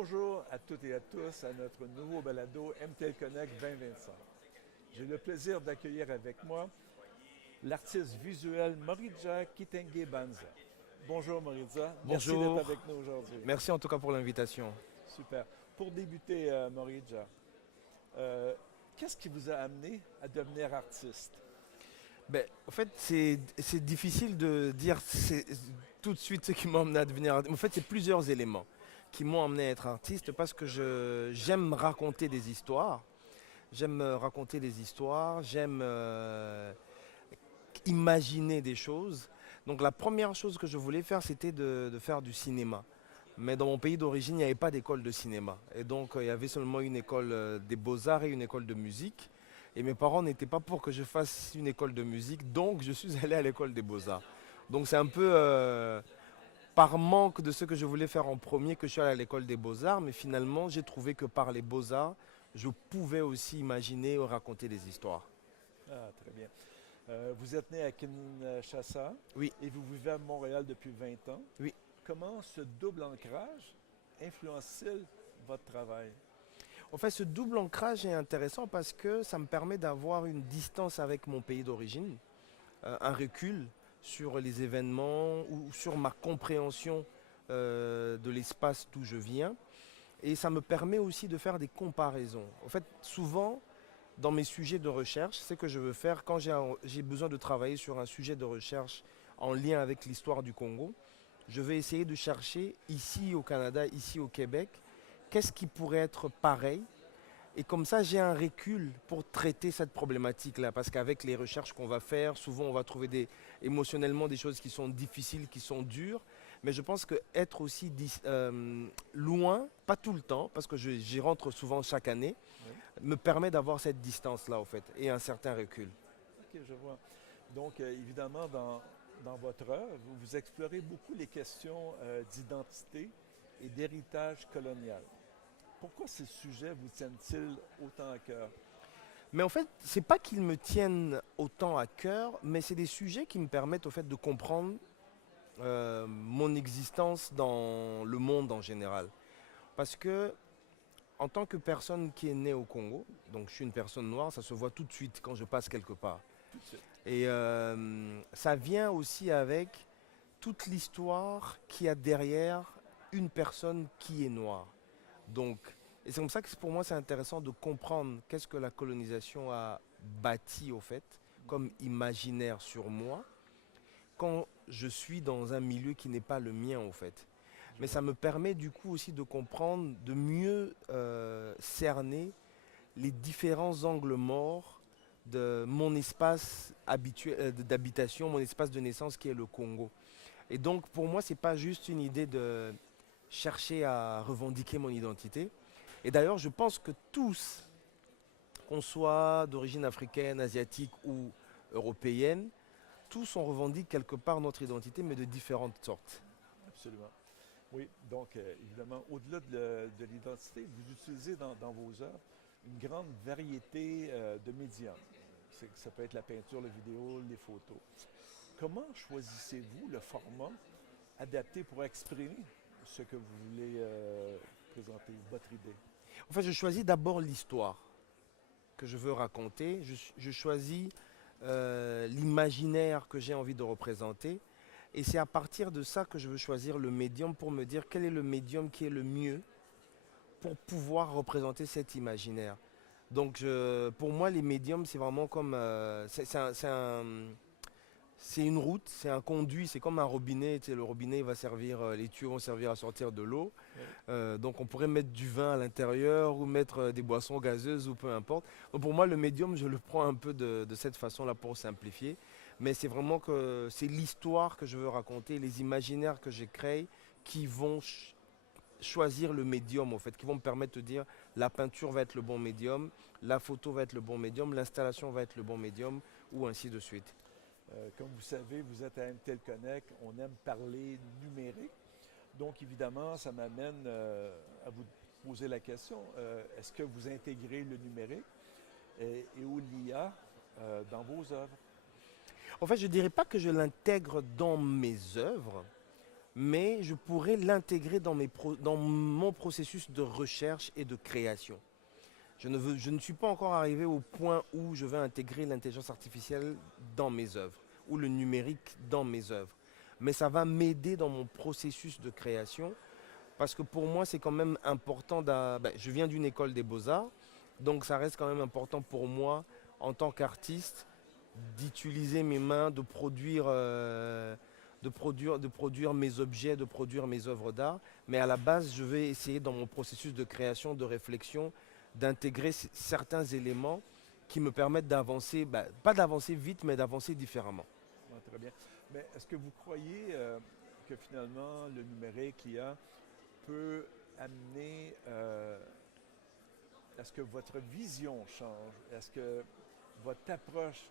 Bonjour à toutes et à tous à notre nouveau balado MTL Connect 2025. J'ai le plaisir d'accueillir avec moi l'artiste visuel Moridja Kitenge Banza. Bonjour Moridja, merci d'être Bonjour, avec nous aujourd'hui. merci en tout cas pour l'invitation. Super. Pour débuter, Moridja, euh, qu'est-ce qui vous a amené à devenir artiste? En fait, c'est difficile de dire tout de suite ce qui m'a amené à devenir artiste. En fait, c'est plusieurs éléments qui m'ont amené à être artiste parce que j'aime raconter des histoires. J'aime raconter des histoires, j'aime imaginer des choses. Donc la première chose que je voulais faire, c'était de faire du cinéma. Mais dans mon pays d'origine, il n'y avait pas d'école de cinéma. Et donc, il y avait seulement une école des beaux-arts et une école de musique. Et mes parents n'étaient pas pour que je fasse une école de musique, donc je suis allé à l'école des beaux-arts. Donc c'est un peu par manque de ce que je voulais faire en premier que je suis allé à l'école des beaux-arts, mais finalement j'ai trouvé que par les beaux-arts, je pouvais aussi imaginer ou raconter des histoires. Ah, très bien. Vous êtes né à Kinshasa Oui, et vous vivez à Montréal depuis 20 ans. oui. Comment ce double ancrage influence-t-il votre travail? En fait, ce double ancrage est intéressant parce que ça me permet d'avoir une distance avec mon pays d'origine, un recul sur les événements ou sur ma compréhension de l'espace d'où je viens. Et ça me permet aussi de faire des comparaisons. En fait, souvent, dans mes sujets de recherche, c'est ce que je veux faire quand j'ai besoin de travailler sur un sujet de recherche en lien avec l'histoire du Congo. Je vais essayer de chercher ici au Canada, ici au Québec, qu'est-ce qui pourrait être pareil. Et comme ça, j'ai un recul pour traiter cette problématique-là. Parce qu'avec les recherches qu'on va faire, souvent on va trouver émotionnellement des choses qui sont difficiles, qui sont dures. Mais je pense qu'être aussi loin, pas tout le temps, parce que j'y rentre souvent chaque année, Oui. me permet d'avoir cette distance-là, au fait, et un certain recul. OK, je vois. Donc, évidemment, dans votre œuvre, vous explorez beaucoup les questions d'identité et d'héritage colonial. Pourquoi ces sujets vous tiennent-ils autant à cœur? Mais en fait, c'est pas qu'ils me tiennent autant à cœur, mais c'est des sujets qui me permettent au fait de comprendre mon existence dans le monde en général. Parce que en tant que personne qui est née au Congo, donc je suis une personne noire, ça se voit tout de suite quand je passe quelque part. Tout de suite. Et ça vient aussi avec toute l'histoire qu'il y a derrière une personne qui est noire. Donc, et c'est comme ça que pour moi c'est intéressant de comprendre qu'est-ce que la colonisation a bâti au fait, comme imaginaire sur moi, quand je suis dans un milieu qui n'est pas le mien au fait. Je Mais vois. ça me permet du coup aussi de comprendre, de mieux cerner les différents angles morts de mon espace d'habitation, mon espace de naissance qui est le Congo. Et donc pour moi, c'est pas juste une idée de chercher à revendiquer mon identité. Et d'ailleurs, je pense que tous, qu'on soit d'origine africaine, asiatique ou européenne, tous on revendique quelque part notre identité, mais de différentes sortes. Absolument. Oui, donc, évidemment, au-delà de l'identité, vous utilisez dans vos œuvres une grande variété de médiums. Ça peut être la peinture, la vidéo, les photos. Comment choisissez-vous le format adapté pour exprimer ce que vous voulez présenter, votre idée? En fait, je choisis d'abord l'histoire que je veux raconter. Je choisis l'imaginaire que j'ai envie de représenter. Et c'est à partir de ça que je veux choisir le médium pour me dire quel est le médium qui est le mieux pour pouvoir représenter cet imaginaire. Donc pour moi, les médiums, c'est vraiment comme... c'est une route, c'est un conduit, c'est comme un robinet. Tu sais, le robinet va servir, les tuyaux vont servir à sortir de l'eau. Oui. Donc on pourrait mettre du vin à l'intérieur ou mettre des boissons gazeuses ou peu importe. Donc pour moi, le médium, je le prends un peu de cette façon-là pour simplifier. Mais c'est vraiment que c'est l'histoire que je veux raconter, les imaginaires que j'ai créés qui vont choisir le médium en fait, qui vont me permettre de dire la peinture va être le bon médium, la photo va être le bon médium, l'installation va être le bon médium ou ainsi de suite. Comme vous savez, vous êtes à MTL Connect, on aime parler numérique. Donc, évidemment, ça m'amène à vous poser la question, est-ce que vous intégrez le numérique et ou l'IA dans vos œuvres? En fait, je ne dirais pas que je l'intègre dans mes œuvres, mais je pourrais l'intégrer dans mon processus de recherche et de création. Je ne suis pas encore arrivé au point où je vais intégrer l'intelligence artificielle dans mes œuvres ou le numérique dans mes œuvres. Mais ça va m'aider dans mon processus de création parce que pour moi, c'est quand même important. Je viens d'une école des beaux-arts, donc ça reste quand même important pour moi en tant qu'artiste d'utiliser mes mains, de produire mes objets, de produire mes œuvres d'art. Mais à la base, je vais essayer dans mon processus de création, de réflexion, d'intégrer certains éléments qui me permettent d'avancer, pas d'avancer vite, mais d'avancer différemment. Ah, très bien. Mais est-ce que vous croyez que finalement le numérique IA peut amener est-ce que votre vision change? Est-ce que votre approche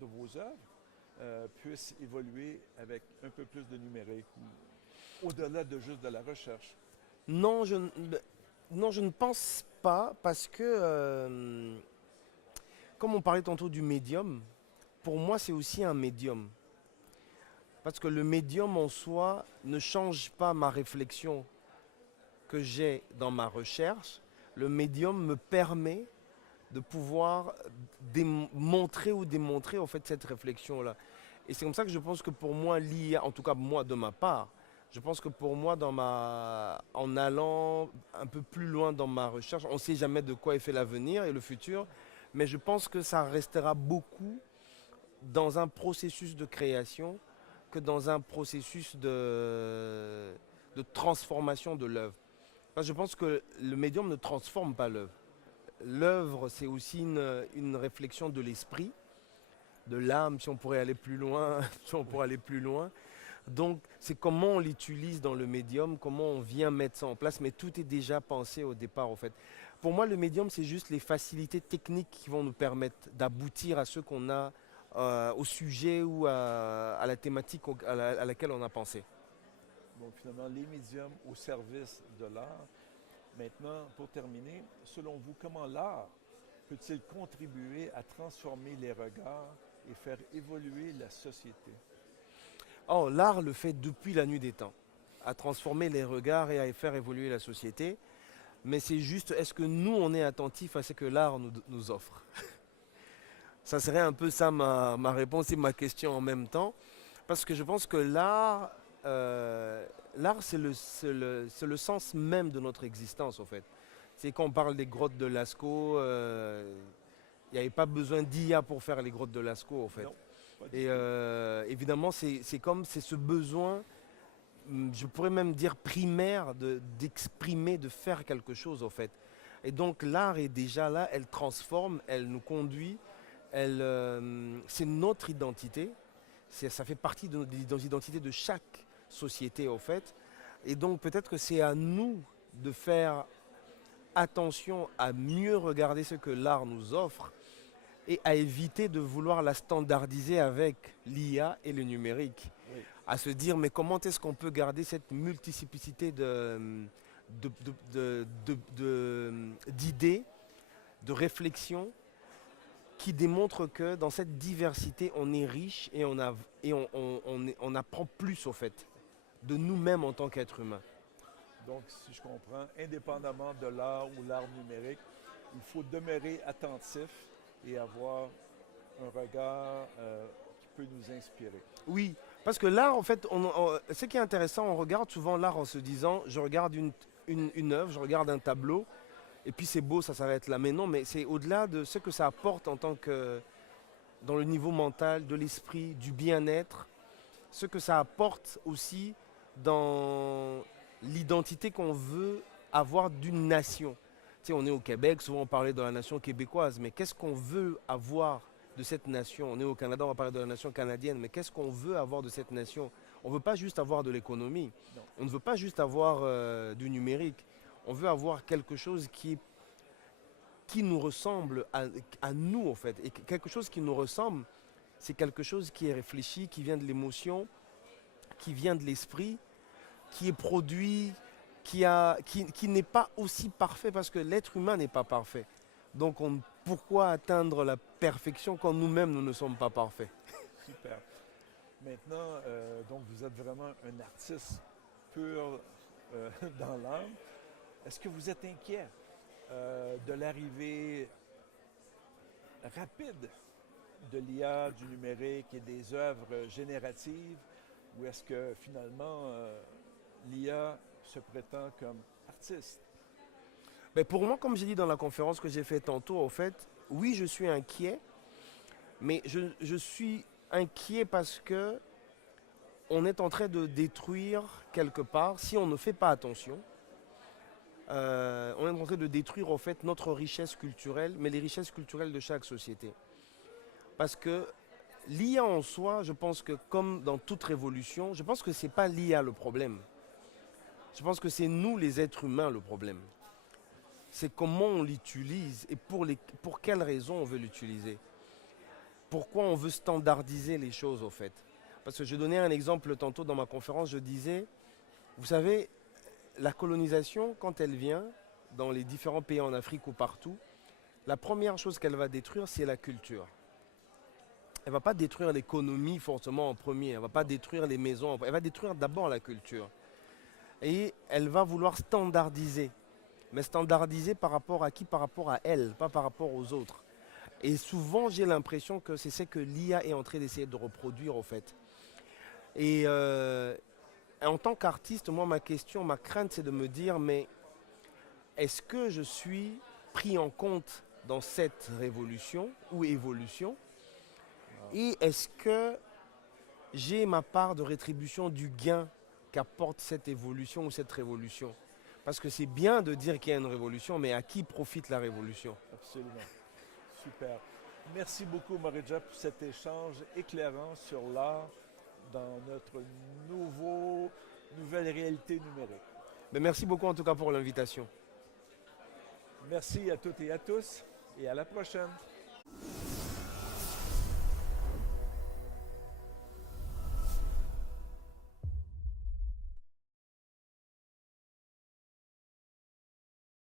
de vos œuvres puisse évoluer avec un peu plus de numérique ou au-delà de juste de la recherche? Non, je ne pense pas parce que, comme on parlait tantôt du médium, pour moi c'est aussi un médium. Parce que le médium en soi ne change pas ma réflexion que j'ai dans ma recherche. Le médium me permet de pouvoir montrer ou démontrer en fait cette réflexion-là. Et c'est comme ça que je pense que pour moi, l'IA, en tout cas moi de ma part, je pense que pour moi, en allant un peu plus loin dans ma recherche, on ne sait jamais de quoi est fait l'avenir et le futur, mais je pense que ça restera beaucoup dans un processus de création que dans un processus de transformation de l'œuvre. Parce que je pense que le médium ne transforme pas l'œuvre. L'œuvre, c'est aussi une réflexion de l'esprit, de l'âme, si on pourrait aller plus loin, si on pourrait aller plus loin. Donc, c'est comment on l'utilise dans le médium, comment on vient mettre ça en place, mais tout est déjà pensé au départ, en fait. Pour moi, le médium, c'est juste les facilités techniques qui vont nous permettre d'aboutir à ce qu'on a, au sujet ou à la thématique à laquelle on a pensé. Donc finalement, les médiums au service de l'art. Maintenant, pour terminer, selon vous, comment l'art peut-il contribuer à transformer les regards et faire évoluer la société? Oh, l'art le fait depuis la nuit des temps, à transformer les regards et à faire évoluer la société. Mais c'est juste, est-ce que nous, on est attentifs à ce que l'art nous offre? Ça serait un peu ça ma réponse et ma question en même temps. Parce que je pense que l'art, c'est le sens même de notre existence, en fait. C'est quand on parle des grottes de Lascaux, il n'y avait pas besoin d'IA pour faire les grottes de Lascaux, en fait. Non, pas du Et tout. évidemment, c'est ce besoin, je pourrais même dire primaire, d'exprimer, de faire quelque chose, en fait. Et donc l'art est déjà là, elle transforme, elle nous conduit, c'est notre identité, ça fait partie de l'identité de chaque société, en fait. Et donc peut-être que c'est à nous de faire attention à mieux regarder ce que l'art nous offre et à éviter de vouloir la standardiser avec l'IA et le numérique. Oui. À se dire, mais comment est-ce qu'on peut garder cette multiplicité d'idées, de réflexions qui démontrent que dans cette diversité, on est riche et on apprend plus, au fait, de nous-mêmes en tant qu'êtres humains. Donc, si je comprends, indépendamment de l'art ou l'art numérique, il faut demeurer attentif et avoir un regard qui peut nous inspirer. Oui, parce que l'art, en fait, ce qui est intéressant, on regarde souvent l'art en se disant, je regarde une œuvre, je regarde un tableau, et puis c'est beau, ça s'arrête là. Mais non, mais c'est au-delà de ce que ça apporte en tant que, dans le niveau mental, de l'esprit, du bien-être, ce que ça apporte aussi dans l'identité qu'on veut avoir d'une nation. Tu sais, on est au Québec, souvent on parlait de la nation québécoise, mais qu'est-ce qu'on veut avoir de cette nation? On est au Canada, on va parler de la nation canadienne, mais qu'est-ce qu'on veut avoir de cette nation? On ne veut pas juste avoir de l'économie, Non. on ne veut pas juste avoir du numérique, on veut avoir quelque chose qui nous ressemble à nous, en fait. Et quelque chose qui nous ressemble, c'est quelque chose qui est réfléchi, qui vient de l'émotion, qui vient de l'esprit, qui est produit, qui n'est pas aussi parfait, parce que l'être humain n'est pas parfait. Donc pourquoi atteindre la perfection quand nous-mêmes nous ne sommes pas parfaits? Super. Maintenant, donc vous êtes vraiment un artiste pur dans l'âme. Est-ce que vous êtes inquiet de l'arrivée rapide de l'IA, du numérique et des œuvres génératives, ou est-ce que finalement l'IA se prétend comme artiste? Mais pour moi, comme j'ai dit dans la conférence que j'ai faite tantôt, au fait, oui, je suis inquiet, mais je suis inquiet parce que on est en train de détruire quelque part, si on ne fait pas attention, on est en train de détruire au fait notre richesse culturelle, mais les richesses culturelles de chaque société. Parce que l'IA en soi, je pense que comme dans toute révolution, je pense que ce n'est pas l'IA le problème. Je pense que c'est nous les êtres humains le problème. C'est comment on l'utilise et pour quelles raisons on veut l'utiliser. Pourquoi on veut standardiser les choses au fait. Parce que je donnais un exemple tantôt dans ma conférence, je disais, vous savez, la colonisation, quand elle vient dans les différents pays en Afrique ou partout, la première chose qu'elle va détruire, c'est la culture. Elle ne va pas détruire l'économie forcément en premier, elle ne va pas détruire les maisons, elle va détruire d'abord la culture. Et elle va vouloir standardiser. Mais standardiser par rapport à qui? Par rapport à elle, pas par rapport aux autres. Et souvent, j'ai l'impression que c'est ce que l'IA est en train d'essayer de reproduire, au fait. Et en tant qu'artiste, moi, ma question, ma crainte, c'est de me dire, mais est-ce que je suis pris en compte dans cette révolution ou évolution? Et est-ce que j'ai ma part de rétribution du gain qu'apporte cette évolution ou cette révolution? Parce que c'est bien de dire qu'il y a une révolution, mais à qui profite la révolution? Absolument. Super. Merci beaucoup, Marija, pour cet échange éclairant sur l'art dans notre nouvelle réalité numérique. Mais merci beaucoup en tout cas pour l'invitation. Merci à toutes et à tous et à la prochaine.